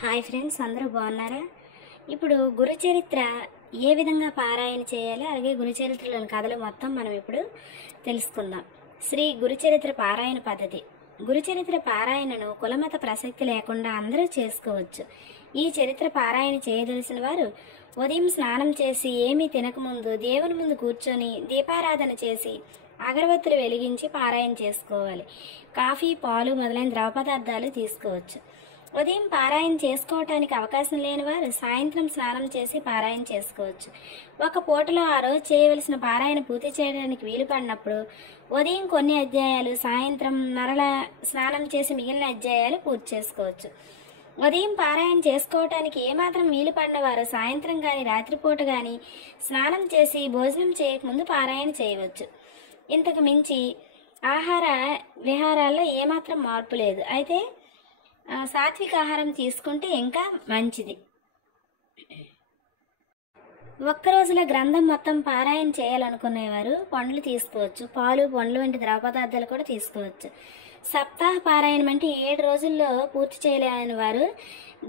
Hi friends, అందరూ బాగున్నారా? ఇప్పుడు గురుచరిత్ర ఏ విధంగా పారాయణ చేయాలి, అలాగే గురుచరిత్రలోని కథలు మొత్తం మనం ఇప్పుడు తెలుసుకుందాం. శ్రీ గురుచరిత్ర పారాయణ పద్ధతి. గురుచరిత్ర పారాయణను కులమత ప్రసక్తి లేకుండా అందరూ చేసుకోవచ్చు. ఈ చరిత్ర పారాయణ చేయదలిసిన వారు ఉదయం స్నానం చేసి ఏమీ తినకముందు దేవుని ముందు కూర్చొని దీపారాధన చేసి అగరబత్తులు వెలిగించి పారాయణ చేసుకోవాలి. కాఫీ, పాలు మొదలైన ద్రవ పదార్థాలు తీసుకోవచ్చు. ఉదయం పారాయణ చేసుకోవటానికి అవకాశం లేని వారు సాయంత్రం స్నానం చేసి పారాయణ చేసుకోవచ్చు. ఒక పూటలో ఆ రోజు చేయవలసిన పారాయణ పూర్తి చేయడానికి వీలు పడినప్పుడు ఉదయం కొన్ని అధ్యాయాలు, సాయంత్రం మరలా స్నానం చేసి మిగిలిన అధ్యాయాలు పూర్తి చేసుకోవచ్చు. ఉదయం పారాయణ చేసుకోవటానికి ఏమాత్రం వీలు పడిన వారు సాయంత్రం కానీ రాత్రిపూట కానీ స్నానం చేసి భోజనం చేయకముందు పారాయణ చేయవచ్చు. ఇంతకు మించి ఆహార విహారాల్లో ఏమాత్రం మార్పు లేదు. అయితే సాత్విక ఆహారం తీసుకుంటే ఇంకా మంచిది. ఒక్కరోజులో గ్రంథం మొత్తం పారాయణ చేయాలనుకునేవారు పండ్లు తీసుకోవచ్చు. పాలు, పండ్లు వంటి ద్రవ పదార్థాలు కూడా తీసుకోవచ్చు. సప్తాహ పారాయణం అంటే 7 రోజుల్లో పూర్తి చేయలేని వారు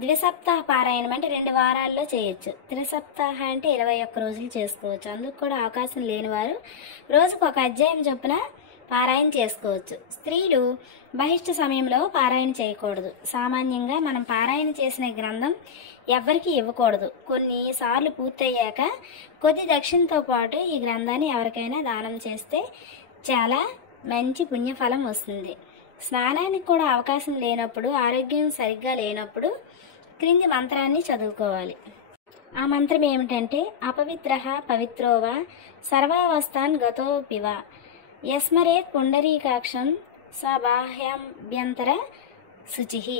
ద్విసప్తాహ పారాయణం అంటే 2 వారాల్లో చేయొచ్చు. త్రిసప్తాహ అంటే 21 రోజులు చేసుకోవచ్చు. అందుకు కూడా అవకాశం లేని వారు రోజుకు ఒక అధ్యాయం చొప్పున పారాయణ చేసుకోవచ్చు. స్త్రీలు బహిష్ట సమయంలో పారాయణ చేయకూడదు. సామాన్యంగా మనం పారాయణ చేసిన గ్రంథం ఎవ్వరికి ఇవ్వకూడదు. కొన్నిసార్లు పూర్తయ్యాక కొద్ది దక్షిణతో పాటు ఈ గ్రంథాన్ని ఎవరికైనా దానం చేస్తే చాలా మంచి పుణ్యఫలం వస్తుంది. స్నానానికి కూడా అవకాశం లేనప్పుడు, ఆరోగ్యం సరిగ్గా లేనప్పుడు క్రింది మంత్రాన్ని చదువుకోవాలి. ఆ మంత్రం ఏమిటంటే, అపవిత్రః పవిత్రోవా సర్వావస్థాన్ గతోపివ యస్మరేత్ పుండరీకాక్షం సబాహ్యాభ్యంతర శుచి.